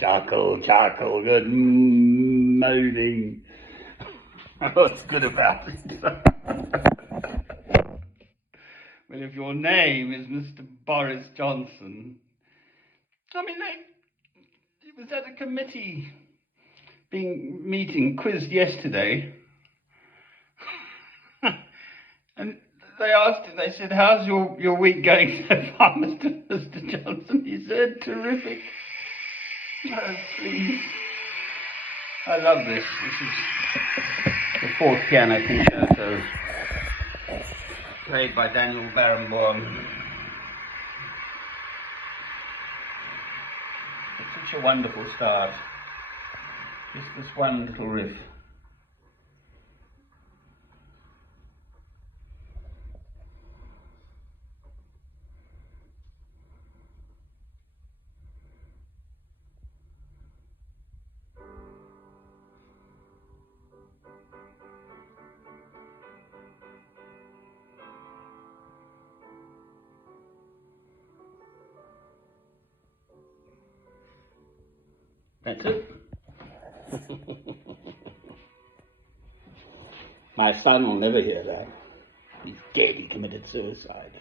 Chuckle, chuckle, good moaning. What's good about it? Well, if your name is Mr. Boris Johnson, I mean, it was at a committee meeting quizzed yesterday, and they said, how's your week going so far, Mr. Johnson? He said, terrific. Oh, please. I love this. This is the fourth piano concerto, played by Daniel Barenboim. It's such a wonderful start. Just this one little riff. That's it. My son will never hear that. He's dead. He committed suicide.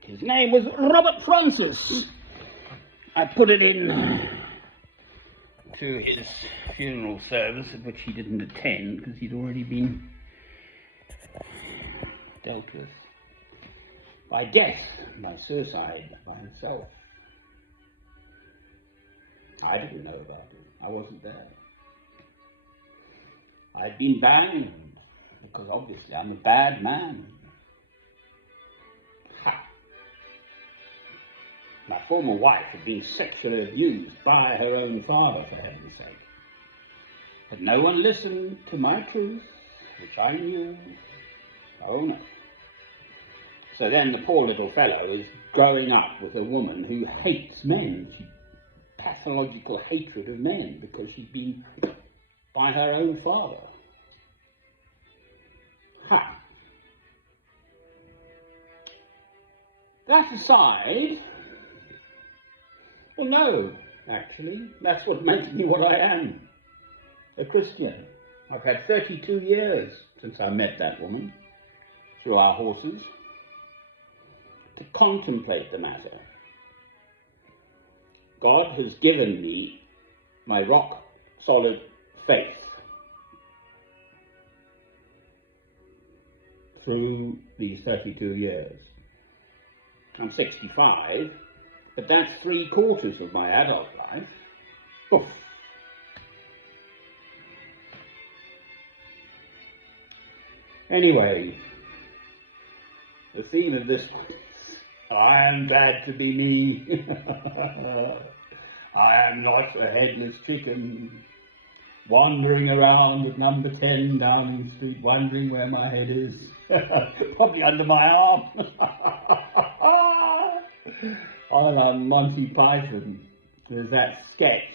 His name was Robert Francis. I put it in to his funeral service, at which he didn't attend because he'd already been dealt with by death, by suicide, by himself. I didn't know about it. I wasn't there. I'd been banned because obviously I'm a bad man. Ha! My former wife had been sexually abused by her own father, for heaven's sake. But no one listened to my truth, which I knew. Oh no. So then the poor little fellow is growing up with a woman who hates men. Pathological hatred of men because she's been by her own father. Ha! That aside, well, no, actually, that's what makes me what I am, a Christian. I've had 32 years since I met that woman, through our horses, to contemplate the matter. God has given me my rock-solid faith through these 32 years. I'm 65, but that's 3/4 of my adult life. Oof. Anyway, the theme of this one, I am glad to be me. I am not a headless chicken wandering around at number 10 Downing Street, wondering where my head is. Probably under my arm. On Monty Python, there's that sketch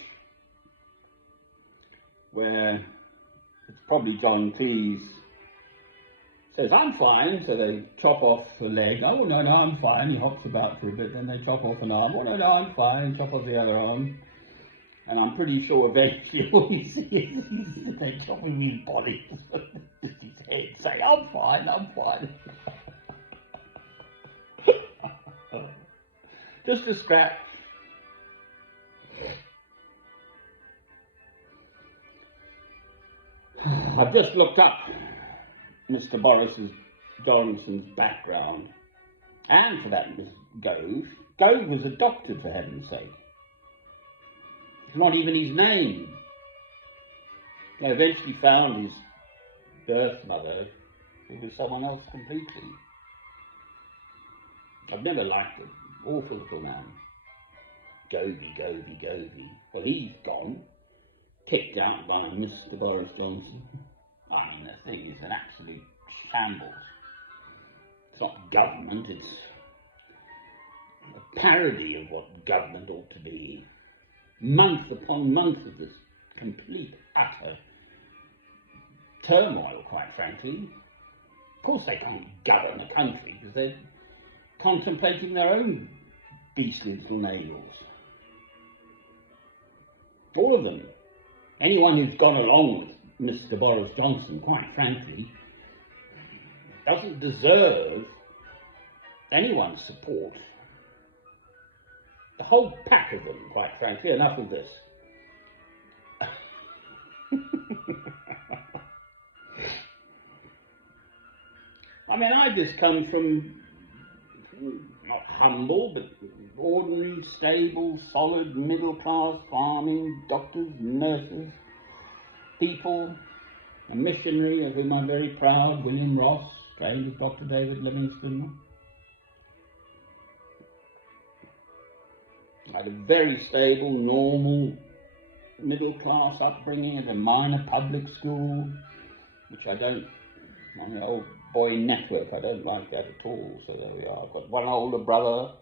where it's probably John Cleese says, I'm fine, so they chop off a leg. Oh, no, I'm fine. He hops about for a bit, then they chop off an arm. Oh, no, I'm fine. Chop off the other arm. And I'm pretty sure eventually all you see is they're chopping his body, just his head, say, I'm fine. Just a scratch. I've just looked up Mr. Boris Johnson's background, and for that, Miss Gove. Gove was adopted, for heaven's sake. It's not even his name. I eventually found his birth mother, who was someone else completely. I've never liked it. Awful little man. Govey. Well, he's gone. Kicked out by Mr. Boris Johnson. I mean, the thing is an absolute shambles. It's not government, it's a parody of what government ought to be. Month upon month of this complete, utter turmoil, quite frankly. Of course they can't govern a country because contemplating their own beastly little nails. All of them. Anyone who's gone along with Mr. Boris Johnson, quite frankly, doesn't deserve anyone's support. The whole pack of them, quite frankly. Enough of this. I mean, I just come from, not humble, but ordinary, stable, solid, middle-class, farming, doctors, nurses, people, a missionary of whom I'm very proud, William Ross, trained with Dr. David Livingstone. I had a very stable, normal, middle-class upbringing at a minor public school, which I don't, on the old boy network, I don't like that at all. So there we are. I've got one older brother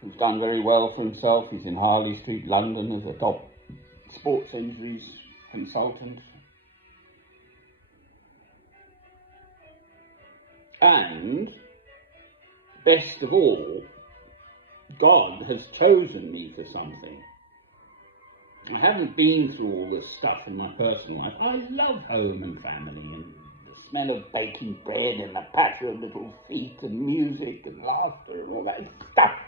who's done very well for himself. He's in Harley Street, London, as a top sports injuries consultant. And, best of all, God has chosen me for something. I haven't been through all this stuff in my personal life. I love home and family and the smell of baking bread and the patter of little feet and music and laughter and all that stuff.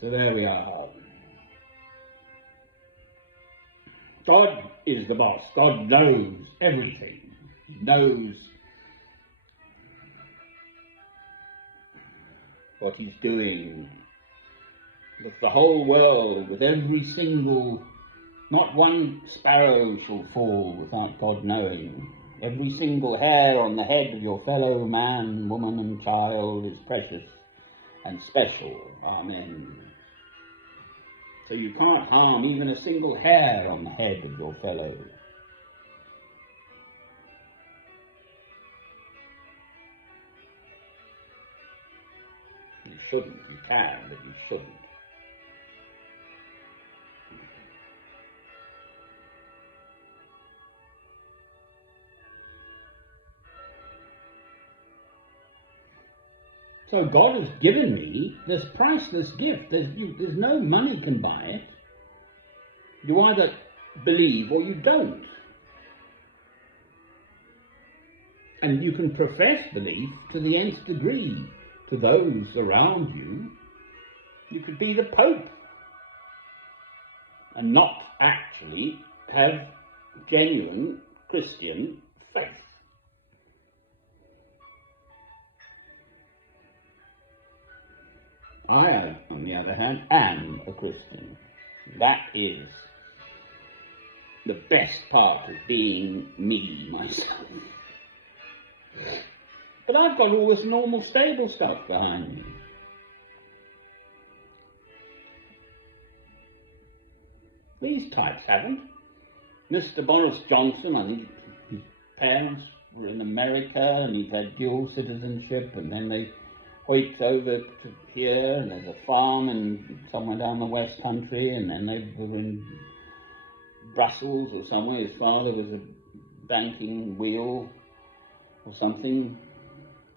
So there we are. God is the boss. God knows everything. He knows what he's doing with the whole world, with every single, not one sparrow shall fall without God knowing. Every single hair on the head of your fellow man, woman and child is precious and special. Amen. So you can't harm even a single hair on the head of your fellow. You shouldn't. You can, but you shouldn't. So God has given me this priceless gift. There's no money can buy it. You either believe or you don't. And you can profess belief to the nth degree to those around you. You could be the Pope and not actually have genuine Christian faith. I, on the other hand, am a Christian. That is the best part of being me, myself. But I've got all this normal, stable stuff behind me. These types haven't. Mr. Boris Johnson, I think his parents were in America and he's had dual citizenship, and then they hoiked over to here, and there's a farm in somewhere down the West Country, and then they were in Brussels or somewhere. His father was a banking wheel or something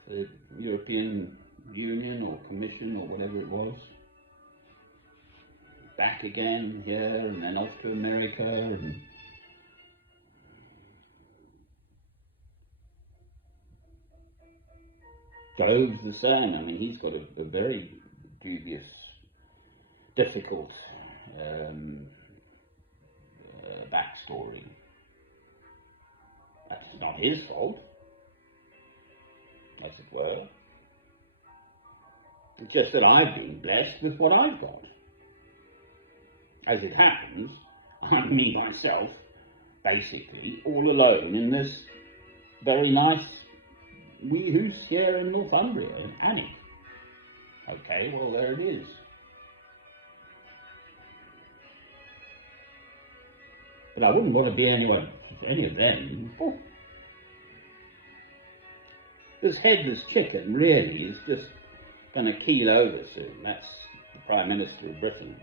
for the European Union or Commission or whatever it was. Back again here, and then off to America, and Jove's the same. I mean, he's got a very dubious, difficult backstory. That's not his fault, as it were. It's just that I've been blessed with what I've got. As it happens, I'm me myself, basically, all alone in this very nice wee house here in Northumbria, in Alnwick. Okay, well, there it is. But I wouldn't want to be any of them. Oh. This headless chicken really is just going to keel over soon. That's the Prime Minister of Britain.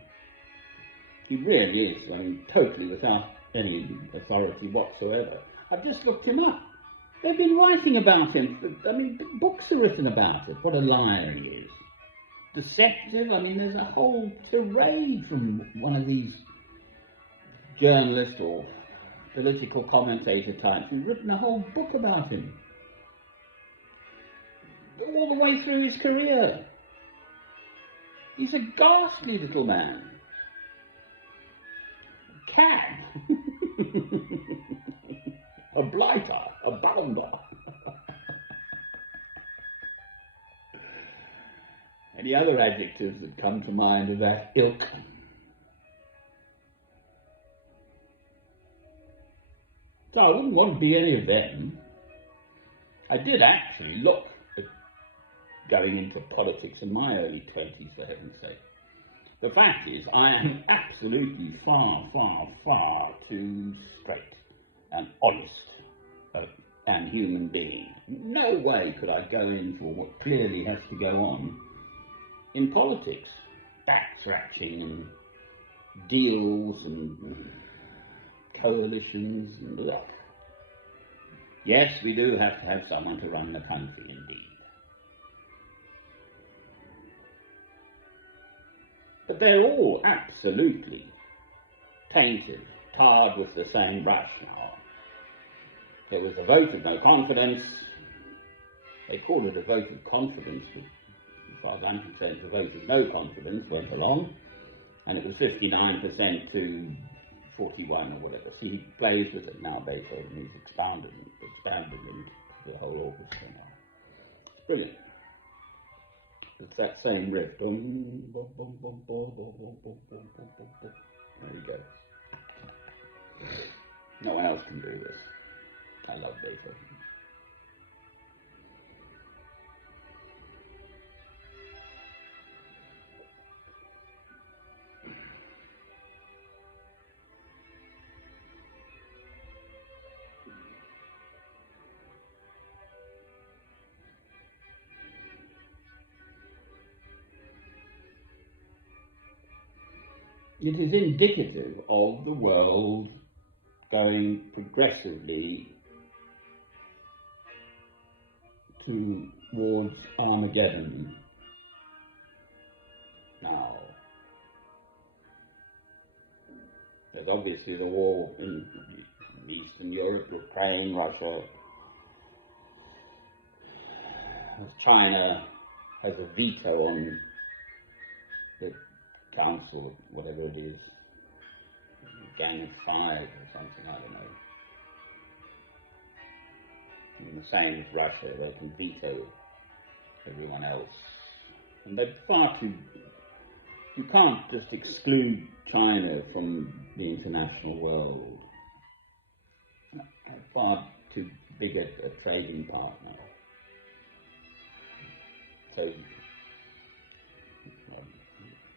He really is, I mean, totally without any authority whatsoever. I've just looked him up. They've been writing about him. I mean, books are written about it. What a liar he is. Deceptive. I mean, there's a whole tirade from one of these journalists or political commentator types who's written a whole book about him. All the way through his career. He's a ghastly little man. Cad. A blighter. A bounder. Any other adjectives that come to mind of that ilk? So I wouldn't want to be any of them. I did actually look at going into politics in my early 20s, for heaven's sake. The fact is, I am absolutely far, far, far too straight and honest and human being. No way could I go in for what clearly has to go on in politics. Back-scratching and deals and coalitions and blah. Yes, we do have to have someone to run the country, indeed. But they're all absolutely tainted, tarred with the same brush now. There was a vote of no confidence. They called it a vote of confidence, but as far as I'm concerned, the vote of no confidence went along, and it was 59% to 41 or whatever. See, he plays with it now, Beethoven. He's expanded into the whole orchestra now. It's brilliant. It's that same riff. There you go. No one else can do this. I love Beethoven. It is indicative of the world going progressively towards Armageddon now. There's obviously the war in Eastern Europe, Ukraine, Russia. China has a veto on the council, whatever it is, Gang of Five or something, I don't know. And the same as Russia, they can veto everyone else. And they're far too... You can't just exclude China from the international world. They're far too big a trading partner. So,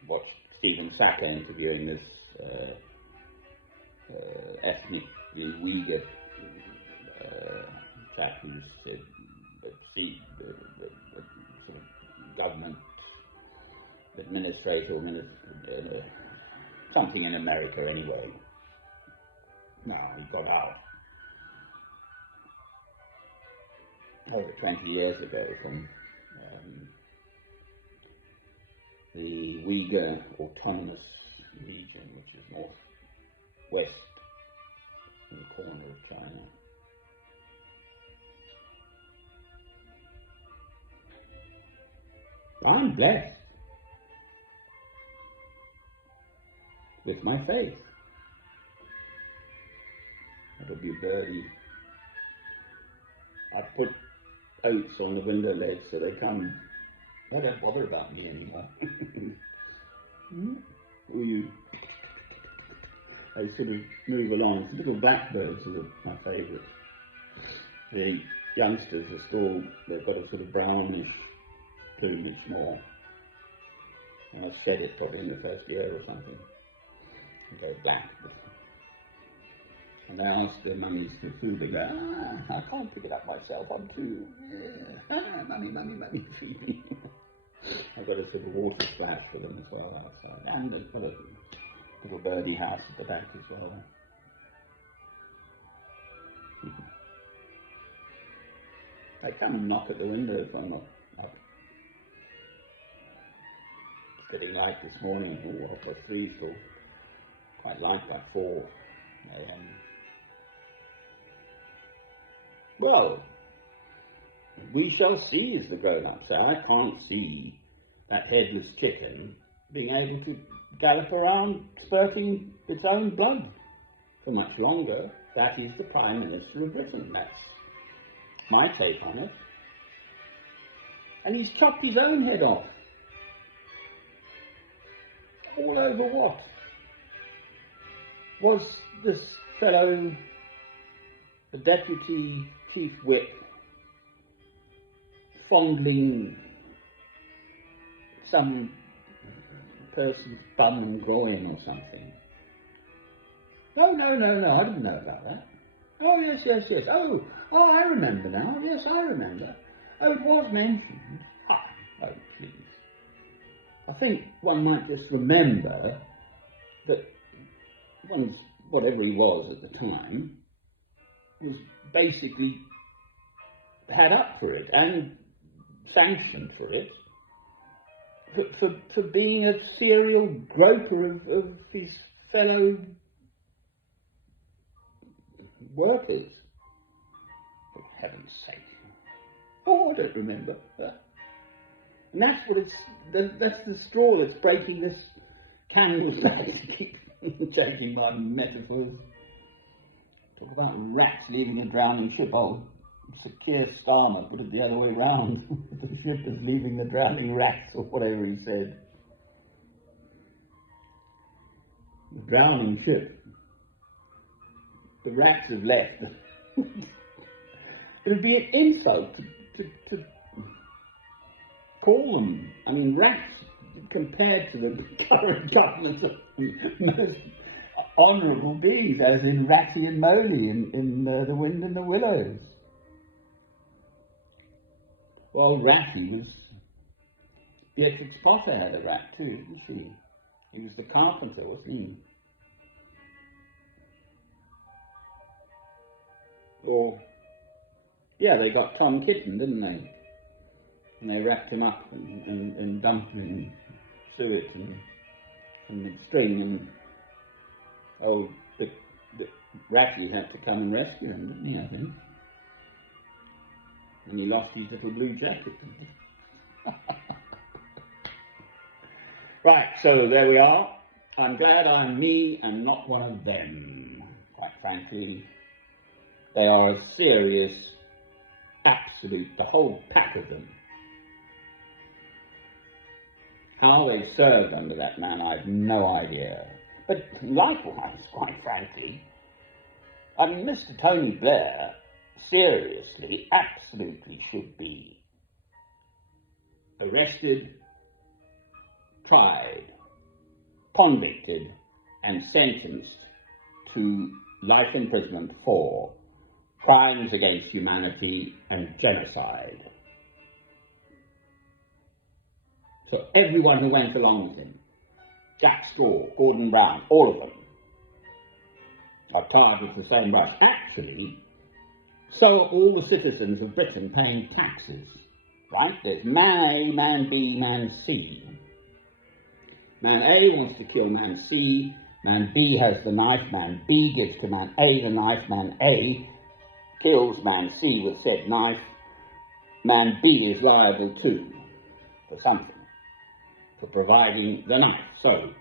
watch Stephen Saka interviewing this ethnically Uyghur chap who said that the sort of government administrator or something in America anyway. Now he got out over 20 years ago from the Uyghur Autonomous Region, which is northwest in the corner of China. I'm blessed with my faith. That'll be birdie. I put oats on the window ledge so they come. They don't bother about me anymore. They sort of move along. It's little blackbirds are my favourites. The youngsters are still, they've got a sort of brownish plumage more. And I shed it probably in the first year or something. It goes black. And they ask their mummies for food. They go, I can't pick it up myself. I'm too. Mummy, feed me. I've got a sort of water splash for them as well outside. And they've got Little birdie house at the back as well. They come and knock at the window if I'm not up. It's getting light this morning. Oh, after 3 still. Quite like that 4 a.m. Well, we shall see, as the grown-ups say. I can't see that headless chicken being able to gallop around spurting its own blood for much longer. That is the Prime Minister of Britain. That's my take on it. And he's chopped his own head off. All over what? Was this fellow, the Deputy Chief Whip, fondling some person's bum and groin or something? No, I didn't know about that. Oh, yes. Oh, I remember now. Yes, I remember. Oh, it was mentioned. Oh, please. I think one might just remember that whatever he was at the time, was basically had up for it and sanctioned for it, for being a serial groper of his fellow workers. For heaven's sake. Oh, I don't remember. And that's that's the straw that's breaking this camel's back, to keep changing my metaphors. Talk about rats leaving a drowning ship. Oh, Sir Keir Starmer put it the other way round. The ship is leaving the drowning rats, or whatever he said. The drowning ship. The rats have left. It would be an insult to call them, I mean, rats, compared to the current government of most honourable beings, as in Ratty and Moley in The Wind and the Willows. Well, Ratty was... Beatrix Potter had a rat too, didn't she? He was the carpenter, wasn't he? Or... yeah, they got Tom Kitten, didn't they? And they wrapped him up and dumped him in suet and the string, and the Ratty had to come and rescue him, didn't he, I think? And he lost his little blue jacket. Right, so there we are. I'm glad I'm me and not one of them, quite frankly. They are a serious, absolute, the whole pack of them. How they served under that man, I have no idea. But likewise, quite frankly, I mean, Mr. Tony Blair seriously, absolutely should be arrested, tried, convicted, and sentenced to life imprisonment for crimes against humanity and genocide. So everyone who went along with him, Jack Straw, Gordon Brown, all of them, are tarred with the same brush. Actually, so are all the citizens of Britain paying taxes, right? There's man A, man B, man C. Man A wants to kill man C, man B has the knife, man B gives to man A the knife, man A kills man C with said knife, man B is liable too for something, for providing the knife. So,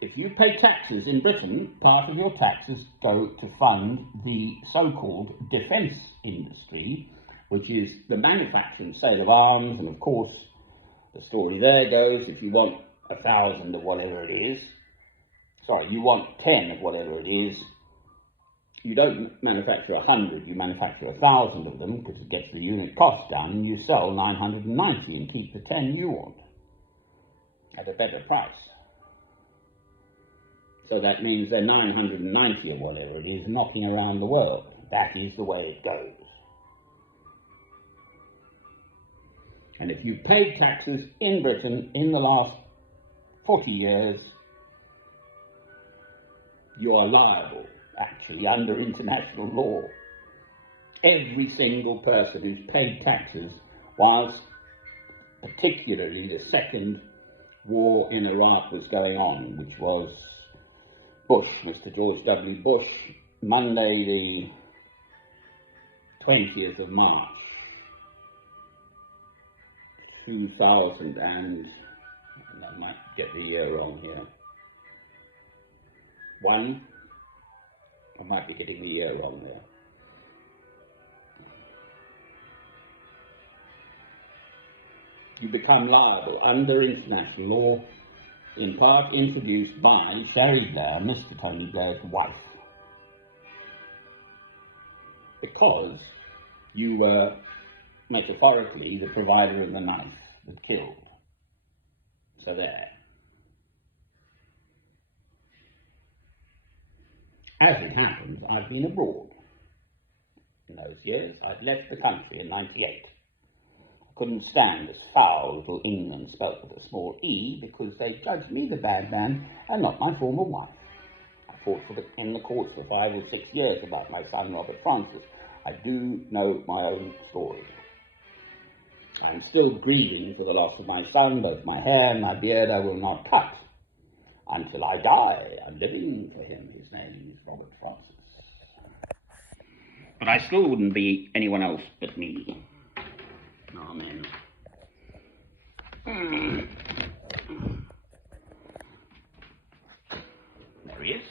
if you pay taxes in Britain, part of your taxes go to fund the so-called defence industry, which is the manufacture and sale of arms, and of course, the story there goes, if you want 1,000 of whatever it is, you want 10 of whatever it is, you don't manufacture 100, you manufacture 1,000 of them, because it gets the unit cost down, and you sell 990 and keep the 10 you want at a better price. So that means there are 990 or whatever it is knocking around the world. That is the way it goes. And if you've paid taxes in Britain in the last 40 years, you are liable, actually, under international law. Every single person who's paid taxes whilst particularly the second war in Iraq was going on, which was Bush, Mr. George W. Bush, Monday the 20th of March 2000 and I might get the year wrong here. I might be getting the year wrong there. You become liable under international law, in part introduced by Cherie Blair, Mr. Tony Blair's wife, because you were metaphorically the provider of the knife that killed. So there. As it happens, I've been abroad in those years. I'd left the country in '98. I couldn't stand this foul little England spelt with a small e because they judged me the bad man and not my former wife. I fought in the courts for 5 or 6 years about my son Robert Francis. I do know my own story. I'm still grieving for the loss of my son. Both my hair and my beard I will not cut. Until I die, I'm living for him. His name is Robert Francis. But I still wouldn't be anyone else but me. Amen. There he is.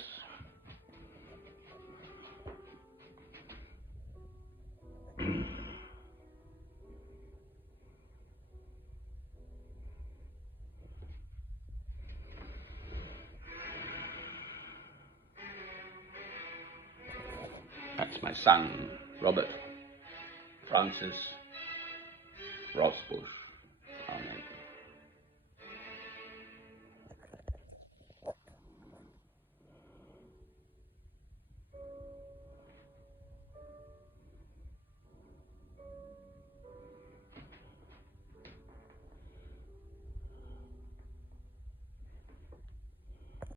That's my son, Robert Francis Ross Bush.